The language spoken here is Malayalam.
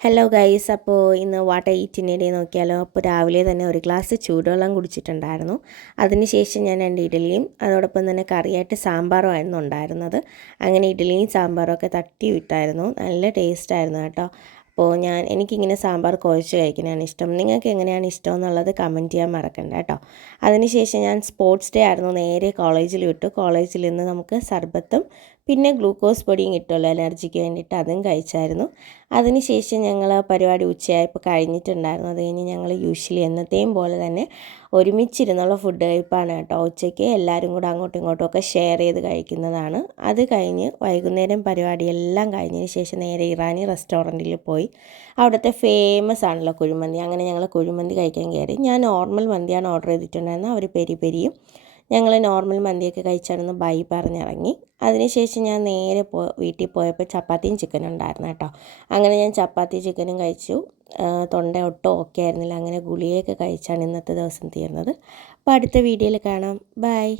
ഹലോ ഗൈസ്, അപ്പോൾ ഇന്ന് വാട്ട് ഈറ്റിനിടെ നോക്കിയാലോ. അപ്പോൾ രാവിലെ തന്നെ ഒരു ഗ്ലാസ് ചൂടുവെള്ളം കുടിച്ചിട്ടുണ്ടായിരുന്നു. അതിനുശേഷം ഞാൻ 2 ഇഡലിയും അതോടൊപ്പം തന്നെ കറിയായിട്ട് സാമ്പാറുമായിരുന്നു ഉണ്ടായിരുന്നത്. അങ്ങനെ ഇഡലിയും സാമ്പാറും ഒക്കെ തട്ടി വിട്ടായിരുന്നു. നല്ല ടേസ്റ്റായിരുന്നു കേട്ടോ. അപ്പോൾ എനിക്കിങ്ങനെ സാമ്പാർ കുഴച്ച് കഴിക്കാനാണ് ഇഷ്ടം. നിങ്ങൾക്ക് എങ്ങനെയാണ് ഇഷ്ടം എന്നുള്ളത് കമൻറ്റ് ചെയ്യാൻ മറക്കണ്ട കേട്ടോ. അതിനുശേഷം ഞാൻ സ്പോർട്സ് ഡേ ആയിരുന്നു, നേരെ കോളേജിൽ വിട്ടു. കോളേജിൽ നിന്ന് നമുക്ക് സർബത്തും പിന്നെ ഗ്ലൂക്കോസ് പൊടിയും കിട്ടുമല്ലോ എനർജിക്ക് വേണ്ടിയിട്ട്, അതും കഴിച്ചായിരുന്നു. അതിനുശേഷം ഞങ്ങൾ പരിപാടി ഉച്ചയായപ്പോൾ കഴിഞ്ഞിട്ടുണ്ടായിരുന്നു. അത് കഴിഞ്ഞ് ഞങ്ങൾ യൂഷ്വലി എന്നത്തെയും പോലെ തന്നെ ഒരുമിച്ചിരുന്നുള്ള ഫുഡ് കഴിപ്പാണ് കേട്ടോ. ഉച്ചയ്ക്ക് എല്ലാവരും കൂടെ അങ്ങോട്ടും ഇങ്ങോട്ടും ഒക്കെ ഷെയർ ചെയ്ത് കഴിക്കുന്നതാണ്. അത് കഴിഞ്ഞ് വൈകുന്നേരം പരിപാടിയെല്ലാം കഴിഞ്ഞതിന് ശേഷം നേരെ ഇറാനി റെസ്റ്റോറൻറ്റിൽ പോയി. അവിടുത്തെ ഫേമസ് ആണല്ലോ കുഴിമന്തി. അങ്ങനെ ഞങ്ങൾ കുഴിമന്തി കഴിക്കാൻ കയറി. ഞാൻ നോർമൽ മന്തിയാണ് ഓർഡർ ചെയ്തിട്ടുണ്ടായിരുന്നത്. അവർ പെരി പെരിയും. ഞങ്ങൾ നോർമൽ മന്തിയൊക്കെ കഴിച്ചായിരുന്നു ബൈ പറഞ്ഞിറങ്ങി. അതിനുശേഷം ഞാൻ നേരെ വീട്ടിൽ പോയപ്പോൾ ചപ്പാത്തിയും ചിക്കനും ഉണ്ടായിരുന്നു കേട്ടോ. അങ്ങനെ ഞാൻ ചപ്പാത്തി ചിക്കനും കഴിച്ചു. തൊണ്ട ഒട്ടും ഓക്കെ ആയിരുന്നില്ല. അങ്ങനെ ഗുളികയൊക്കെ കഴിച്ചാണ് ഇന്നത്തെ ദിവസം തീർന്നത്. അപ്പോൾ അടുത്ത വീഡിയോയിൽ കാണാം. ബൈ.